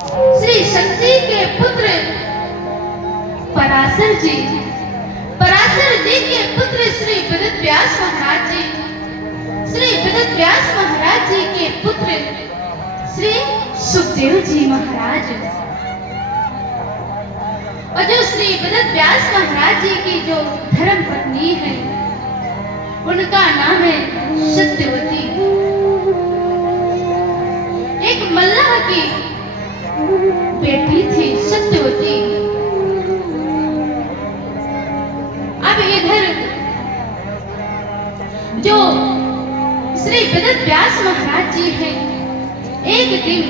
श्री शक्ति के पुत्र पराशर जी, पराशर जी के पुत्र श्री वेद व्यास महाराज जी, श्री वेद व्यास महाराज जी के पुत्र श्री सुखदेव जी महाराज, और जो श्री वेद व्यास महाराज जी की जो धर्म पत्नी है उनका नाम है सत्यवती। एक मल्लाह की बेटी थी सत्यवती। अब इधर जो श्री वेद व्यास महाराज जी हैं, एक दिन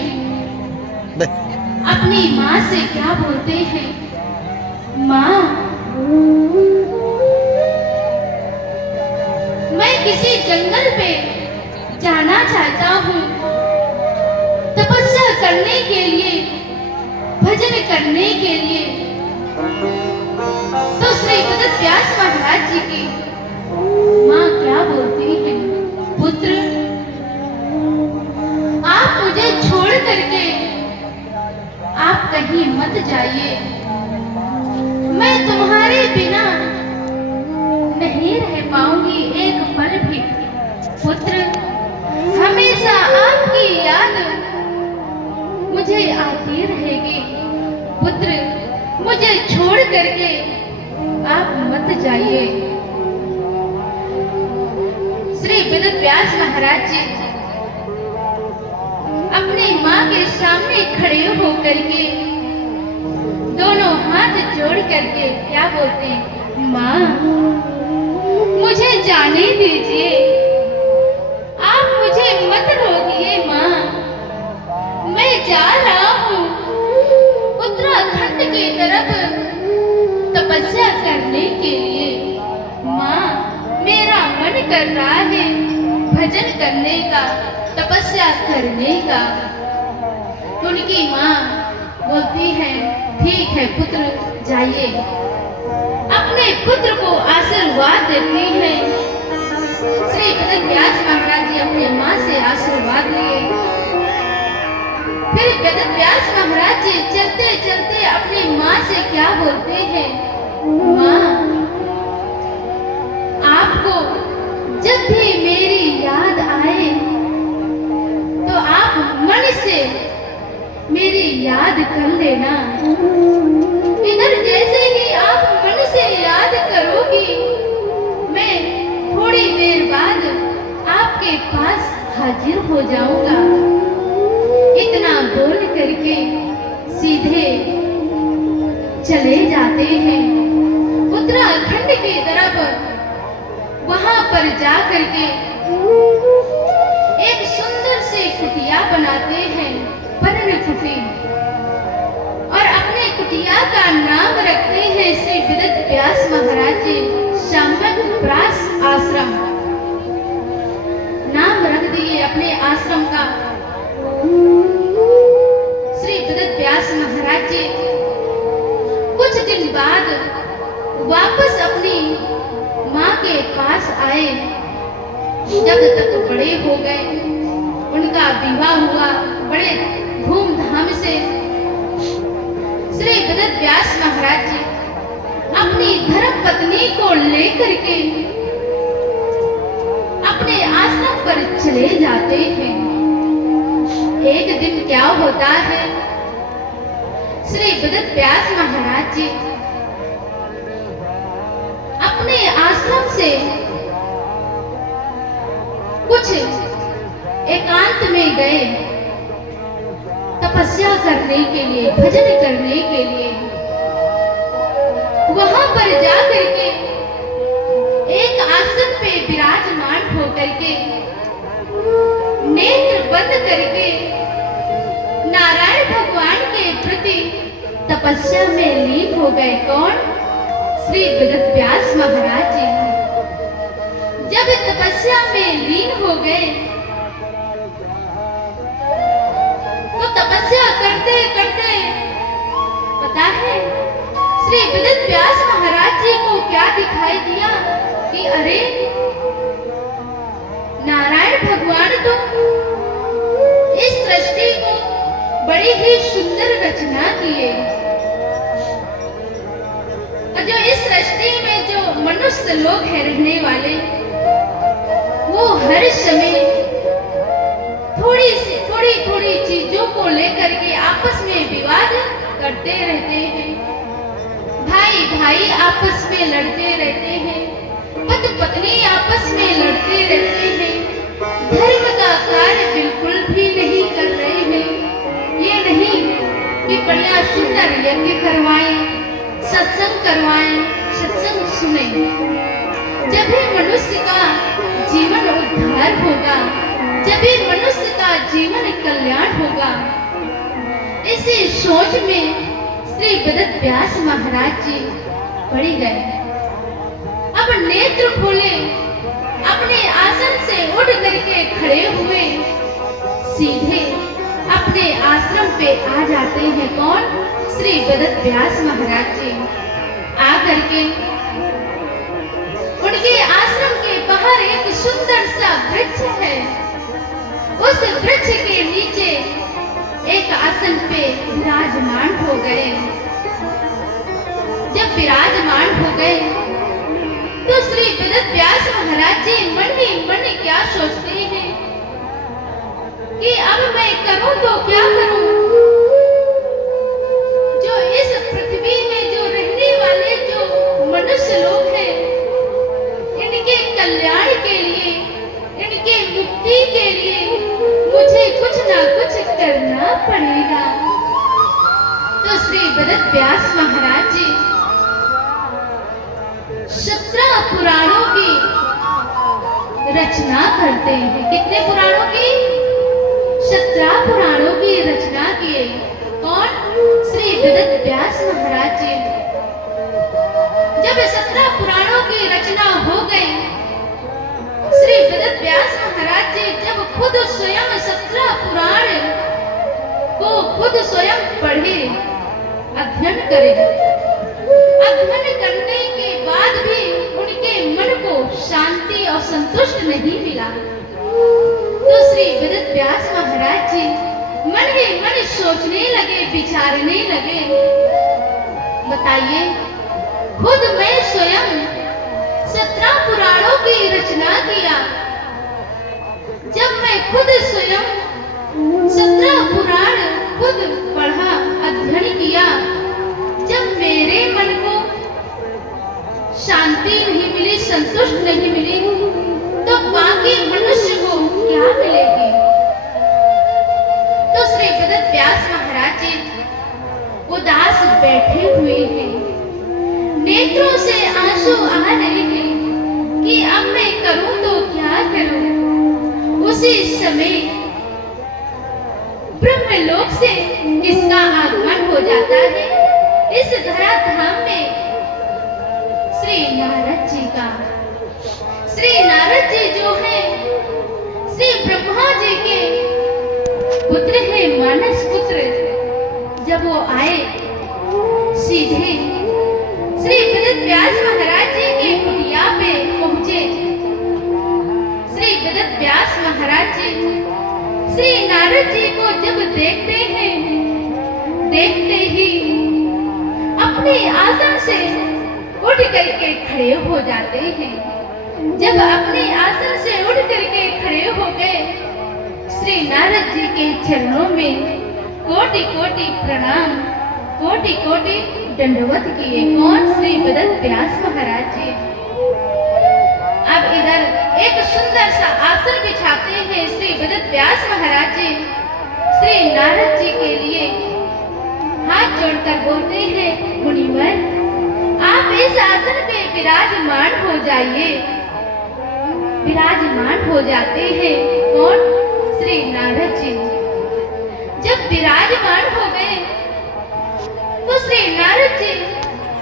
अपनी माँ से क्या बोलते हैं, माँ मैं किसी जंगल पे जाना चाहता हूँ तपस्या करने के लिए, भजन करने के लिए। तो श्री वेद व्यास महाराज जी की माँ क्या बोलती है, पुत्र आप मुझे छोड़ करके आप कहीं मत जाइए, मैं तुम्हारे बिना नहीं रह पाऊंगी एक पल भी। पुत्र हमेशा आपकी याद मुझे आती रहेगी, पुत्र मुझे छोड़ करके आप मत जाइए। श्री वेद व्यास महाराज जी अपनी माँ के सामने खड़े होकर के दोनों हाथ जोड़ करके क्या बोलते हैं, माँ मुझे जाने दीजिए, आप मुझे मत रोकिए माँ, मैं जा रहा हूँ उत्तराखंड की तरफ तपस्या करने के लिए। माँ मेरा मन कर रहा है भजन करने का, तपस्या करने का। उनकी माँ बोलती है ठीक है पुत्र जाइए, अपने पुत्र को आशीर्वाद देती है। श्री वेद व्यास महाराज जी अपने माँ से आशीर्वाद लिए। फिर वेद व्यास महाराज जी चलते चलते अपनी माँ से क्या बोलते हैं, माँ आपको जब भी मेरी याद आए तो आप मन से मेरी याद कर लेना। इधर जैसे ही आप मन से याद करोगी, मैं थोड़ी देर बाद आपके पास हाजिर हो जाऊंगा। इतना बोल करके सीधे चले जाते हैं उत्तराखंड की तरफ। वहां पर जा करके एक सुंदर सी कुटिया बनाते हैं, पर्ण कुटी, और अपने कुटिया का नाम रखते हैं श्री वेद व्यास महाराज जी सम्यक प्रास आश्रम। नाम रख दिए अपने आश्रम का श्री वेद व्यास महाराज जी। कुछ दिन बाद वापस अपनी माँ के पास आए। जब तक बड़े हो गए, उनका विवाह हुआ बड़े धूमधाम से। श्री वेद व्यास महाराज जी अपनी धर्म पत्नी को लेकर के अपने आश्रम पर चले जाते हैं। एक दिन क्या होता है, श्री वेद व्यास महाराज जी अपने आश्रम से कुछ एकांत में गए तपस्या करने के लिए, भजन करने के लिए। वहां पर जाकर के एक आसन पे विराजमान होकर के नेत्र बंद करके नारायण भगवान के प्रति तपस्या में लीन हो गए। कौन? श्री वेद व्यास महाराज जी। जब तपस्या में लीन हो गए तो तपस्या करते करते पता है श्री वेद व्यास महाराज जी को क्या दिखाई दिया कि अरे नारायण भगवान तो इस सृष्टि को बड़ी बड़ी ही सुंदर रचना किए। और जो इस सृष्टि में जो मनुष्य लोग हैं रहने वाले, वो हर समय थोड़ी चीजों को लेकर के आपस में विवाद करते रहते हैं। भाई भाई आपस में लड़ते रहते हैं, पति पत्नी आपस में लड़ते रहते हैं, धर्म का कार्य बिल्कुल भी नहीं कर रहे हैं। ये नहीं कि बढ़िया सुंदर यज्ञ करवाएं, सत्संग करवाएं, सत्संग सुने। जब भी मनुष्य का जीवन उद्धार होगा, जब भी मनुष्य का जीवन कल्याण होगा। इसी सोच में श्री वेद व्यास महाराज जी पड़ गए। अब नेत्र खोले, अपने आसन से उठ करके खड़े हुए, सीधे अपने आश्रम पे आ जाते हैं। कौन? श्री वेद व्यास महाराज जी आ करके उनके आश्रम के बाहर एक सुंदर सा वृक्ष है। उस वृक्ष के नीचे एक आसन पे विराजमान हो गए। जब विराजमान हो गए तो श्री वेद व्यास महाराज जी मन ही मन क्या सोचते हैं कि अब मैं करूं तो क्या करूं। जो इस पृथ्वी में जो रहने वाले जो मनुष्य लोग हैं, इनके कल्याण के लिए, इनके मुक्ति के लिए मुझे कुछ ना कुछ करना पड़ेगा। तो श्री वेद व्यास महाराज जी 17 पुराणों की रचना करते हैं। कितने पुराणों की? 17 पुराणों की रचना किए। कौन? श्री वेद व्यास महाराज जी। जब 17 पुराणों की रचना हो गई, श्री वेद व्यास महाराज जी जब खुद स्वयं 17 पुराण को खुद स्वयं पढ़े, अध्ययन करे, अध्ययन करने के बाद भी उनके मन को शांति और संतुष्ट नहीं मिला। तो श्री वेद व्यास महाराज जी मन ही मन सोचने लगे, विचारने लगे। बताइए, खुद मैं स्वयं 17 पुराणों की रचना किया। जब मैं खुद स्वयं 17 पुराण खुद पढ़ा, अध्ययन किया, जब मेरे मन को शांति नहीं मिली, संतुष्ट नहीं मिली, तो बाकी मनुष्य को क्या मिलेगी। तो श्री वेद व्यास महाराज जी उदास बैठे हुए हैं, नेत्रों से आंसू आ रहे हैं कि अब मैं करूं तो क्या करूं। उसी समय ब्रह्मलोक से किसका आगमन हो जाता है इस धरा धाम में? श्री नारद जी का। श्री नारद जी जो है श्री ब्रह्मा जी के पुत्र है, मानस पुत्र। जब वो आए, सीधे श्री वेद व्यास महाराज जी के कुटिया पे पहुंचे। श्री वेद व्यास महाराज जी श्री नारद जी को जब देखते हैं, देखते ही अपने आसन से उठ करके खड़े हो जाते हैं। जब अपने आसन से उठ करके खड़े हो गए, श्री नारद जी के चरणों में कोटि कोटि प्रणाम, कोटि कोटि दंडवत किए। कौन? श्री वेद व्यास महाराज जी। अब इधर एक सुंदर सा आसन बिछाते हैं श्री वेद व्यास महाराज जी। श्री नारद जी के लिए हाथ जोड़कर बोलते हैं, मुनिवर आप इस आसन पे विराजमान हो जाइए। विराजमान हो जाते हैं। कौन? श्री नारद जी। जब विराजमान हो गए तो श्री नारद जी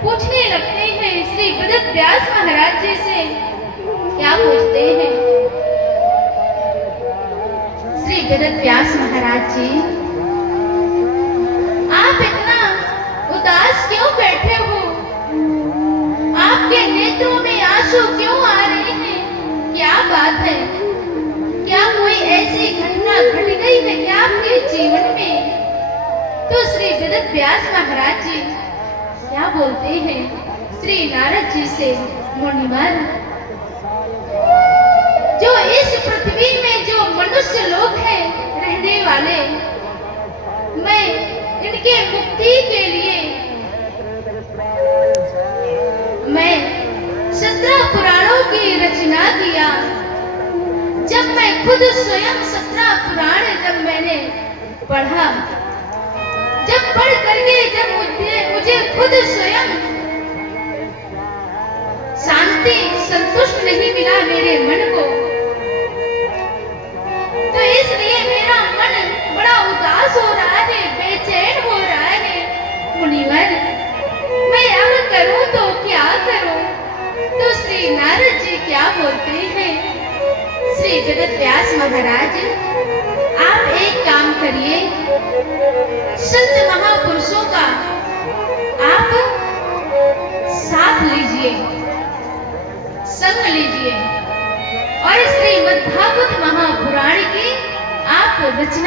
पूछने लगते हैं श्री वेद व्यास महाराज जी से। क्या पूछते हैं? श्री वेद व्यास महाराज जी, आप इतना उदास क्यों बैठे हो? आपके नेत्रों में आंसू क्यों आ रहे हैं? क्या बात है? क्या कोई ऐसी घटना घट गई है क्या आपके जीवन में तो श्री वेद व्यास महाराज जी क्या बोलते हैं श्री नारद जी से, मुनिवर जो इस पृथ्वी में जो मनुष्य लोग हैं रहने वाले, मैं इनके मुक्ति के लिए मैं 17 पुराणों की रचना किया। जब मैं खुद स्वयं 17 पुराण जब मैंने पढ़ा, जब पढ़ करके जब मुझे खुद स्वयं शांति संतुष्ट नहीं मिला मेरे मन को, तो इसलिए मेरा मन बड़ा उदास हो रहा है, बेचैन हो रहा है। मुनिवर मैं अब करूं तो क्या करूं? तो श्री नारद जी क्या बोलते हैं, श्री वेद व्यास महाराज आप एक काम करिए, संत महापुरुषों का आप साथ लीजिए, संग लीजिए और श्रीमद्भागवत महापुराण की आप रचना